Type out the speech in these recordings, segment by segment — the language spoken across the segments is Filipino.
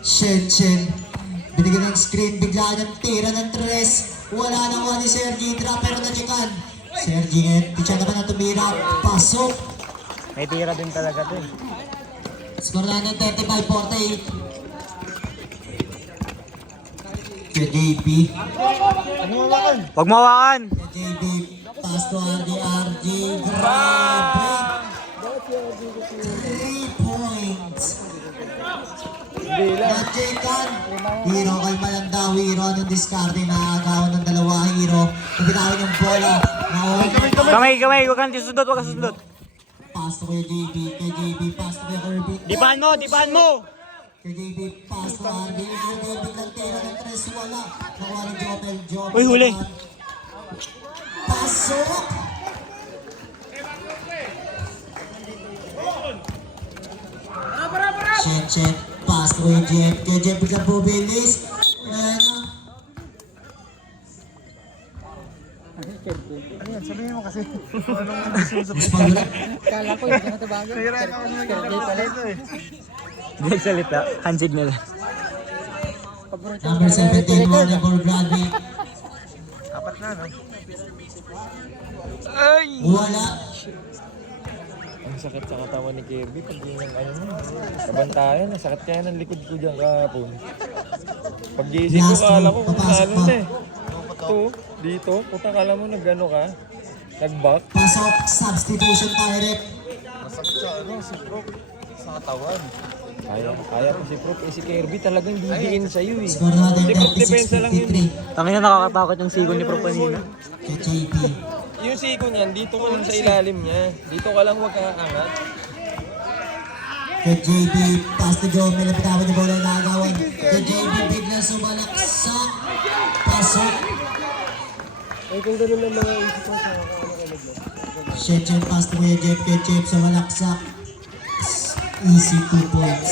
Shen. Binigyan ng screen, bigla ng tira ng tres. Wala nang one ni Sergi, drop pero na-checkan. Sergi ngayon, pitcha naman ang tumira. Pasok. May tira din talaga to eh. Score na ng 35-48. Kaya JP. Huwag mawakan! Kaya JP. Pass to RJ. Grabe. 3 points. Nachekan. Hero, kalma lang daw. Hero, anong discarte na agawan ng dalawa. Hero, nabitawan yung bola. Kamay, huwag kang susundot. Pass to kay JB. Kay JB, pass to kay Kirby. Dipahan mo! Kay JB, pass to RJ. Kay JB, lang tira ng tres. Wala. Nakuha ng Jopel. Uy, huli. Pasok. Shen. Pass to kay Jeff. Kay Jeff biglang bubilis. Ayan na. Ano yan? Sabihin mo kasi. Mas pagula. Kala ko yung natabagan. Kailangan ako naman Hindi salita. Handshake nila. Number 17, Warner for Bradley. Apat na, no? Wala. Ang sakit sa katawan ni Kirby pag yung kabantayan, ang sakit kaya ng likod ko dyan kahapon. Pag gising ko, kala ko kung saan na eh. Ito, dito, puta kala mo nag-ano ka, nag-back. Pasok. Substitution pirate. Masakit sa si Bro. Sa katawan. Kaya ko si Prof, si Kirby talagang didiin sa'yo eh. Score natin Hindi depensa lang yun eh. 36-53. Tangin na nakakatakot yung sigo ni Propanina. Kay JP. Yung siko niyan, dito ka lang sa ilalim niya. Dito ka lang huwag kaangat. Kay JB, pass to Jomel. Napitawan niya bola na agawan. Kay JB, biglang sumalaksak. Pasok. Ay, kung ganun lang mga isip ko sa Shen, pass to kay Jeff. Kay Jeff, sumalaksak. Easy 2 points.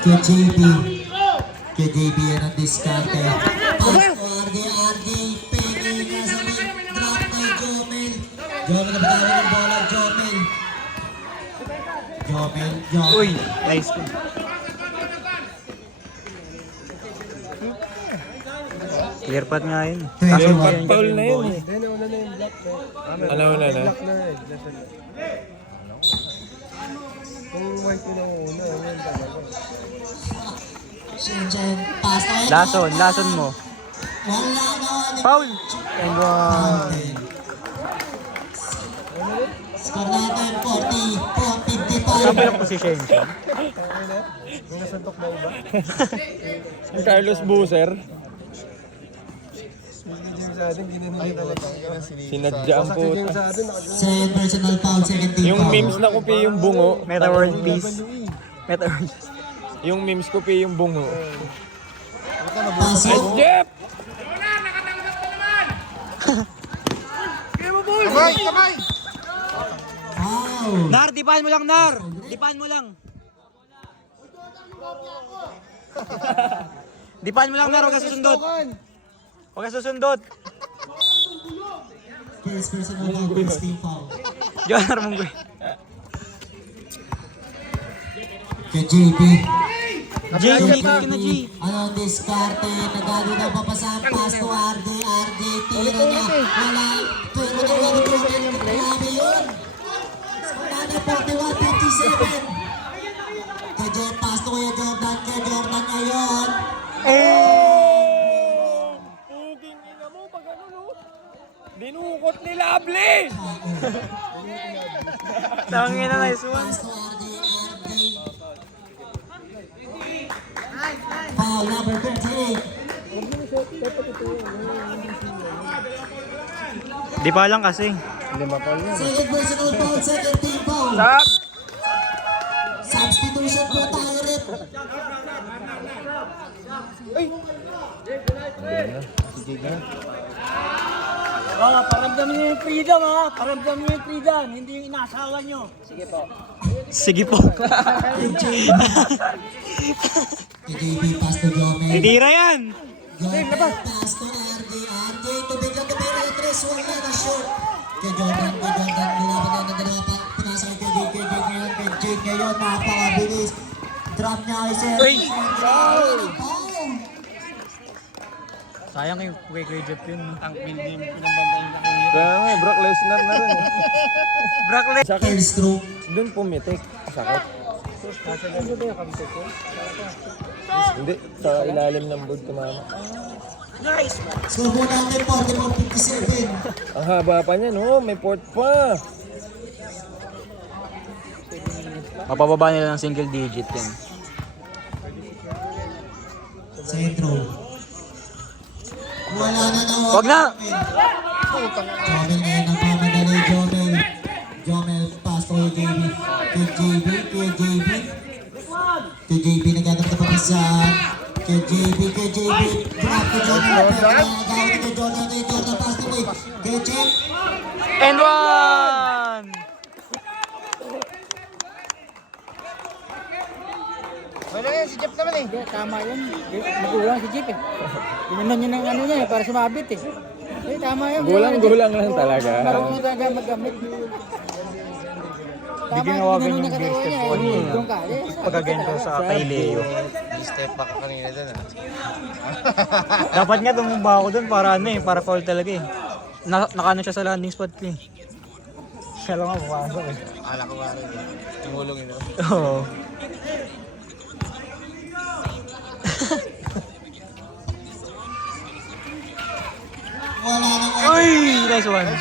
Kay JB. Kay JB yan ang diskarte. Pass to RJ. Penny na sa mid. Drop kay Jomel. Jomel napitawan ng bola. Jomel. Uy, nice po. Clear path nga yun. Pero 21. pag foul na yun eh. Then, wala na yung black. Alam mo na na? Black na eh. Yung white yun ang una. Yan talaga. Shen, pass to kay Lason mo. Wala na. Foul! And Score natin 40-55. Saan ba yung position siya? Yung nasuntok na iba. Si Carlos Buser, Sige sa atin, ginanin niya talaga. sinadya ang Sige puta. sa atin, Second personal foul, second team Yung foul. memes na kupi yung bungo. Meta World Peace. Meta World Peace. Yung memes kupi yung bungo. Pasok. Jeff! Foul. Nar, dipahan mo lang, Nar! Dipahan mo lang. Dipahan mo lang, Nar. Huwag ka susundot. Huwag ka susundot. First personal foul, first team foul. Jonar Munggoy. Kay JP. G, umiikot ka na, G. Ano ang diskarte? Nagano na papasahan. Pass to RJ. Tira na. Wala. Pero na wala ni Jordan. Grabe yun. Score natin 41-57. Kay Jeff, pass to kay Jordan. Kay Jordan ngayon. Puging ina mo pag ano no? Dinukot ni Lovely! Tangin na, nice one. Pass to RJ. Foul number 28. Di pa lang kasi. Second personal foul, second team foul. Stop! Substitution po tayo ulit. Paramdaman niyo yung freedom ha. Paramdaman niyo yung freedom. Hindi yung inasawa niyo. Sige po. JB pass to Jomel. Tira yan! Jomel pass to RJ. RJ, tubig lang tubig. wala na short. Kay Jordan, nilaban na ng dalawa pa. Pinasa kay Jade ngayon, napakabilis. Drop niya kay Sir. Uy! Foul! Sayang yung kay Jeff yun. Ang building pinambantayin na kayo. Kaya nga, Brock Lesnar na rin. Brock Lesnar. Sakit. Third stroke. Doon pumitik. Sakit. Ano ba yung kabisip ko? Hindi, sa ilalim ng board tumama. Score po natin 44-57. Ang haba pa niya, no? May port pa. Mapababa nila ng single digit yan. Centro. Wala na na. Wag na! Jomel ngayon ang mamadali. Jomel pass to JB. Kay JB naghanap na papasan. Kay JB. Drop to Jomel. Kay Jordan pass to kay Jeff. And one! Wala yan, si Jeff naman eh. Hindi, tama yan. Magulang si Jeep eh. Ginaman niya ng ano niya eh, para sumabit eh. Eh, tama yan. Gulang lang talaga. Marunong talaga maggamit. Tama, ginawagan ginano yung niya katawan gesture niya ko eh. kanina. Doon ka. Eh, Pagkaganto sa kay Leo. Step back ka kanina dun ah. Dapat nga tumumba ako dun para ano eh, para foul talaga eh. Nakano siya sa landing spot ko eh. Siya lang ako pumasok eh. Akala ko nga rin eh. Tumulong yun. Oo. Wala na. Uy! Nice one. Ano?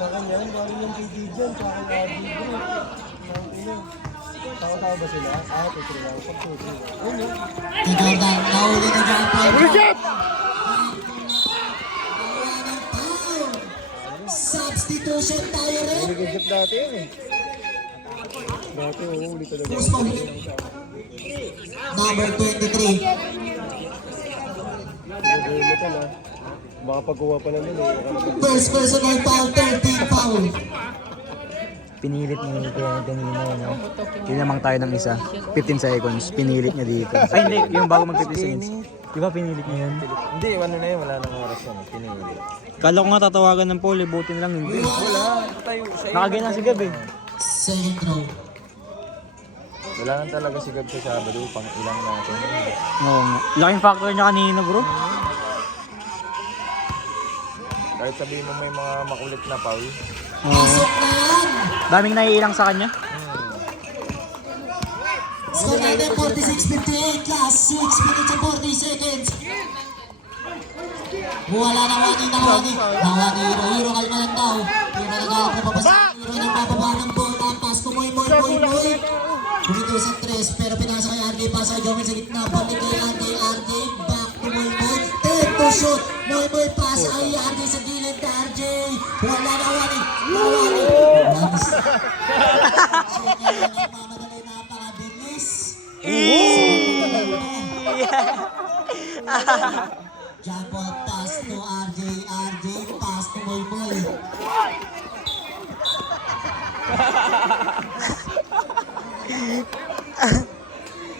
Sa kanya, galing yung KD dyan, sa kanya RD bro. Tawa-tawa ba sila? Ah, tutuloy ako. Pag-tutuloy. Ano? Kay Jordan. Nahuli na Jordan. Substitution tayo rin. Hindi ko Jeff dati yun eh. Dati, huli talaga. Number 23. Hindi ko na. Baka pagkuha pa naman eh. First personal foul, 13 foul. Pinilit niya dito kanina. No? Kinamang tayo ng isa. 15 seconds. Pinilit niya dito. Ay hindi, yung bago mag 15 seconds. Di ba pinilit niya yun? Hindi, ano na yun, wala nang oras yan. Pinili. Kala ko nga tatawagan ng pole, buti na lang hindi. Wala, tayo sa Nakagay na si Gab eh. Second row. Wala nang talaga si Gab sa Sabado, pang ilang natin. Oo nga. Laking factor niya kanina bro. Kahit sabihin mo may mga makulit na foul. Oo. Pasok na yan. Daming naiilang sa kanya. Score natin 46-58. Last 6 minutes and 40 seconds. Wala na Wani. Hiro kalma lang daw. Hiro naglalap na papasa. Hiro nang bababa ng bola. Pass to Moy. Bumito sa 3 pero pinasa kay RJ. Pasa kay Jomel sa gitna. Balik kay RJ. Back to Moy. Take to shoot. Moy pasa kay RJ sa gilid na RJ. Wala na Wani. Mamadali napakabilis. Jump ball pass to RJ, pass to Moy.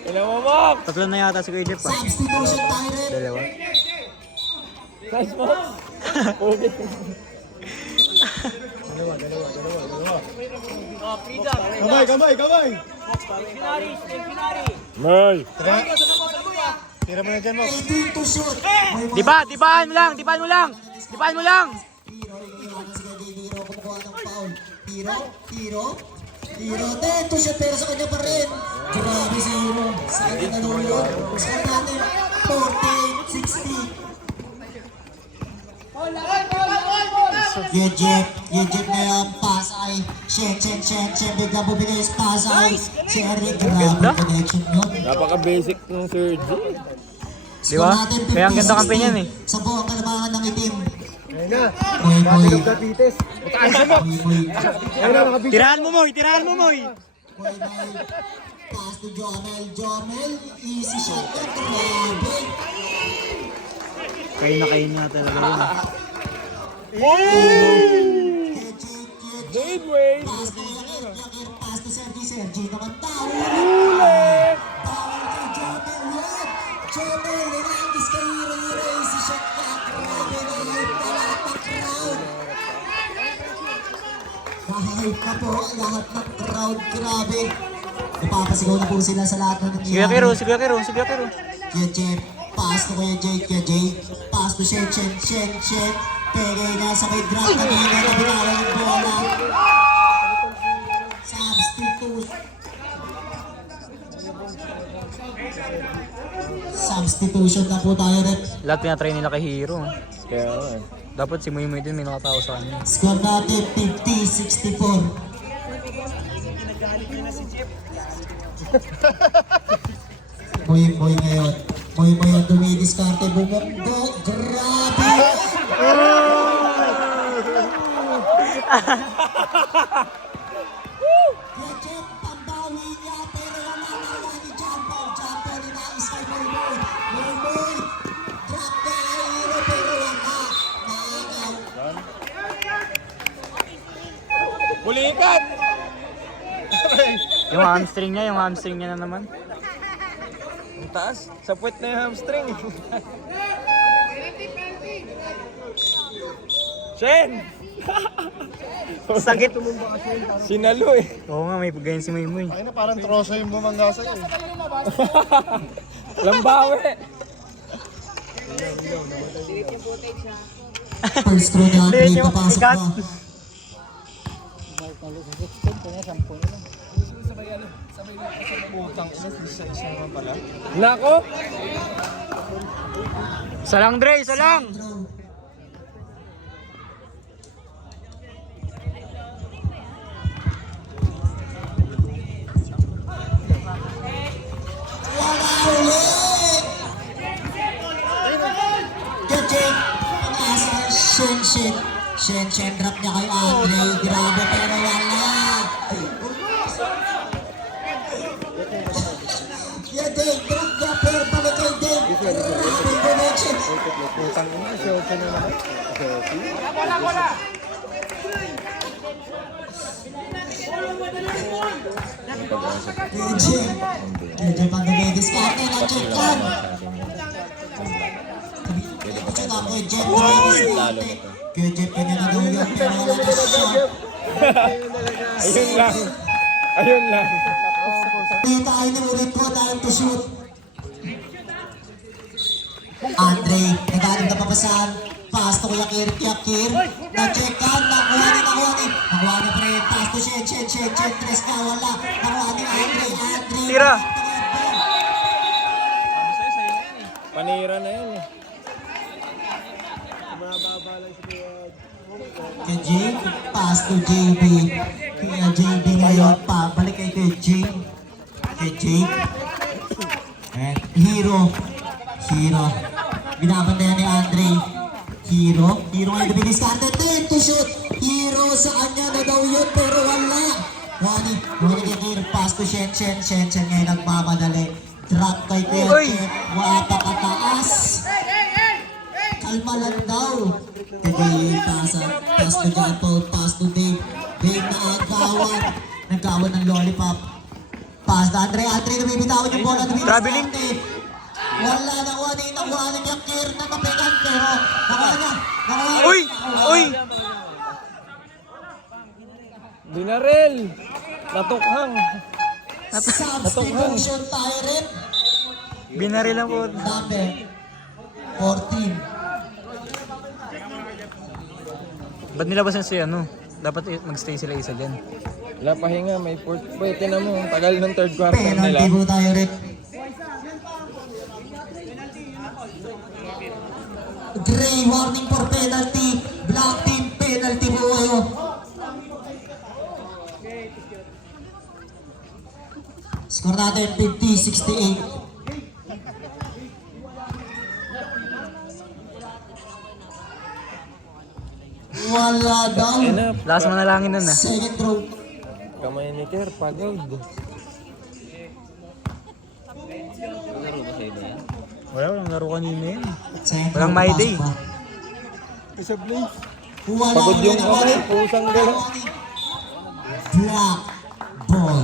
Ilan mo, Mok? Tatlo na yata si Kuya Jeff ah. Substitution tayo rin. Dalawa. Nice, Mok. Okay. Kamay! May! Tira mo na dyan mo. 18 to shoot. Dipaan mo lang. Hiro, kumukuha ng foul. Hiro, 10 to shoot pero sa kanya pa rin. Grabe si Hiro. Sa kanya nalulog. Score natin 14-16. Yung Jeep na yung pasay. Shen, biglang bubilis pasay. Si Eric, grabe connection yun. Napaka-basic ng surgery. Di ba? Kaya ang ganda kampi niyan eh. Sa buong kalabangan ng itim. Ayun na. Moy. Gatites. Moy. Ayun na, nakabit. Tirahan mo, Moy. Pass to Jomel. Easy shot. Grabe. Kain na talaga yun. Dwayne! Pass to Sergi naman daw. lahat ng crowd. Grabe. Napapasigaw na po sila sa lahat ng Si Kuya Kiro, si Kuya Kiro, si Kuya Kiro. Kuya Jeff, pass to Kuya Jay, Kuya Jay. Pass to Shen. Pegay na sa may drop na nila na binawan yung bola. Substitution na po tayo rin. Lahat pinatry nila kay Hero. Kaya nga eh. Dapat si Muy Muy din may nakatao sa kanya. Score natin 50-64. Muy ngayon. Muy ang dumidiskarte. Bumukdo. Grabe! Gadget, pambawi niya. Pero wala nawa ni Jumper. Jumper, inais kay Muy. Muy. Drop na Hero pero wala. Nakagaw. Bulikat! Yung hamstring niya na naman. Ang taas. Sa puwet na yung hamstring. Shen! Sakit. Sinalo eh. Oo nga, may ganyan si Muy Muy. Ay na, parang troso yung bumangga sa'yo. Lambawe! First throw na Hindi, Andre, papasok ikat. na. Nako! Isa lang, Dre, isa lang. Throw. Wala ulit! Gadget, pag-asa, Shen, drop niya kay Andre, grabe pero wala. Yeah, Dave, drop niya pero balik kay Dave. Grabe connection. Gadget pag dumidiskarte, na-check lang. Kasi nga kay Jeff dumidiskarte. Kay Jeff kanya na daw yun pero wala na siya. Ayun lang. Dito tayo ng ulit ko, time to shoot. Andre, nagaling na papasahan. Pass to Kuya Kir. Na-check kan, nakuha ni. Nakuha ni pre, pass to Shen. Tres ka, wala. Nakuha ni Andre. Tira. Panira na yun eh. Kay Jay, pass to JB. Kaya JB ngayon, balik kay Jay. Kay Jay. And Hero. Binabantayan ni Andre. Hero ngayon dumidiskarte. Time to shoot. Hero sa kanya na daw yun pero wala. Wani kay Hero. Pass to Shen ngayon nagmamadali. Drop kay Kuya Jeff. Wapa kataas. Kalma lang daw. Kaya pass to Jato, pass to Dave. Dave na nagawan ng lollipop. Pass na Andre nabibitawan yung bola. Traveling. Wala nakuha ni Yakir na mapegan pero nakuha niya. Uy! Dinarel! Natukhang! Substitution tayo rin. Binari lang po. Number 14. Ba't nilabasan si ano? Dapat magstay sila isa din. Wala pahinga, may fourth. Pwede na mo, ang tagal ng third quarter nila. Penalty po tayo rin. Gray warning for penalty. Black team penalty po kayo. Score natin 50-68. Wala daw. Enough. Lakas manalangin nun ah. Second throw. Kamay ni Ker, pagod. Walang laro kanina yun. Second Walang throw, my pasok day. pa. Isa please. Wala Pagod yung ulit. kamay, pusang gano'n. Black ball.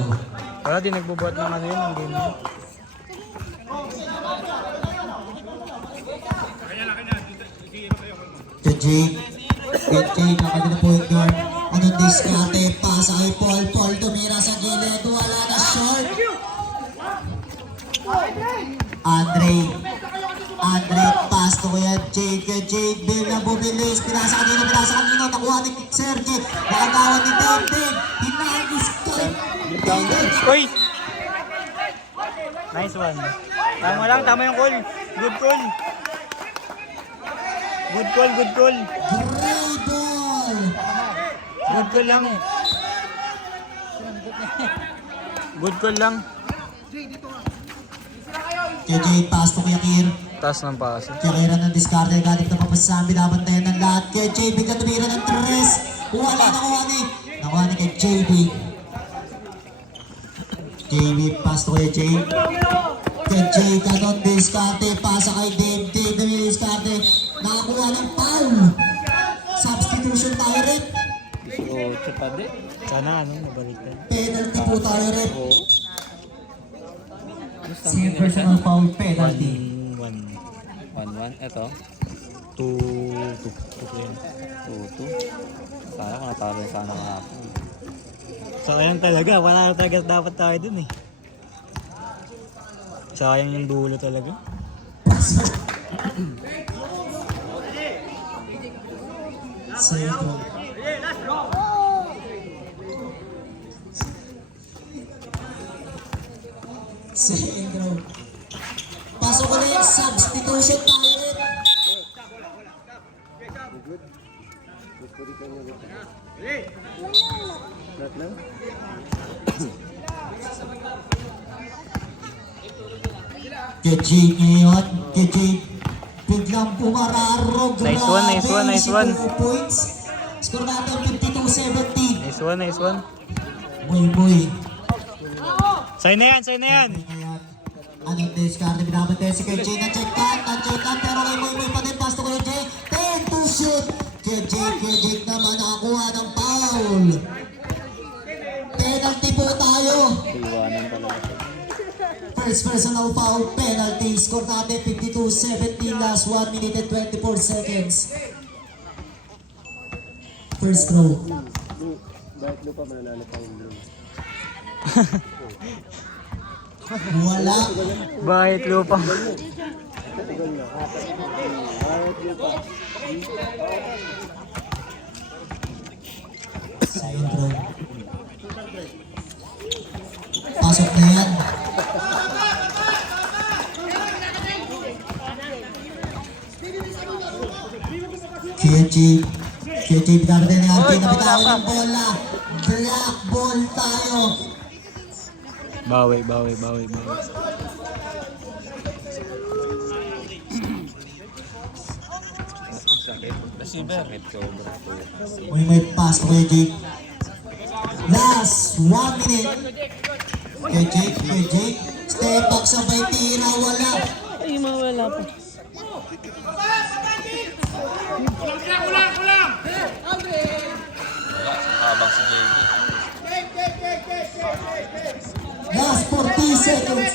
Wala din nagbubuhat ng ano yun, ng game yun. Jay, nakaganda po yung guard. Ano Anong diskarte? Pasa kay Paul. Paul tumira sa gilid. Wala na short. Andre, pass to kuya Jake. Kuya Jake, Bill na bumilis. Pinasa kanino. Nakuha ni Sergi. Nakagawa ni David. Hinagis kay David. Uy! Nice one. Tama yung call. Good call. Good call. Great ball. Good call lang. Good call lang. Kuya Jake, pass to kuya Kir. Taas ng pass. Kaya kaya ng discarte, galing na papasasan, binabantayan ng lahat. Kaya JB ka tumira ng 3. Wala nakuha ni kay JB. JB, pass to kay Jay. Kaya Jay, kanon discarte, pasa kay Dave. Dave na may discarte. Nakakuha ng foul. Substitution tayo rin. Sana mabalik na. Penalty po tayo rin. Second personal foul penalty. 1-1, eto. 2-2. 2-2. Sana kung natalo yung sana nga ako. Sayang talaga. Wala na talaga dapat tayo dun eh. Sayang yung dulo talaga. Second. Second row. Pasok ko na yung substitution tayo rin. Kay Jake ngayon. Kay Jake. Biglang pumararo. Nice one, nice one, nice one. 2 points. Score natin 52-70. Nice one. Boy. Sign na yan. Anong discard? Binabantayan si kay Jay na check kan. Pero kay Boy pa din. Pass to kay Jay. 10 to shoot. Kay Jake naman nakakuha ng foul. Penalty po tayo. Iwanan talaga. First personal foul penalty. Score natin 52-70. Last 1 minute and 24 seconds. First row. Bakit lupa mananalo pa yung blue? Wala. Bahit lupa. Second row. Pasok na yan. QG binarde ni Ante na bitawan ng bola. Black ball tayo. Bawi. Sakit sobra. May pass to kay Jake. Last 1 minute. Kay Jake. Step back sa may tira. Wala. Ay, mawala pa. Habang si JB. Last 40 seconds.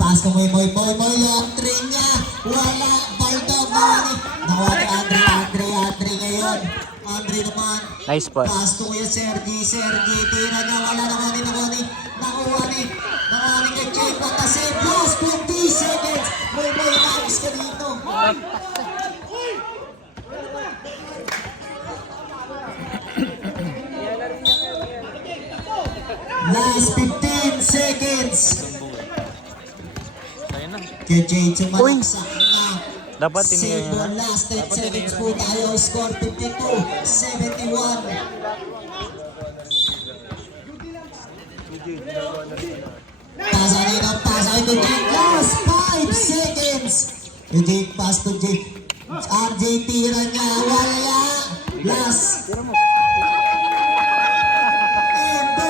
Pass to Moy. Long three niya. Wala. Baldog nakuha ni Andre ngayon. Andre naman. Nice pass. Pass to kuya Sergi. Tira niya. Wala. Nakuha ni kay Jay Patasay. Last 20 seconds. Moy, nais ka dito. Last 15 seconds. Kay Jay sumalaksak na. Dapat tinigil Save niya on na. last 10 seconds po tayo. Score 52-71. Pasa kay Jake. Last 5 seconds. Kay Jake, pass to Jake. RJ tira niya. Wala. Last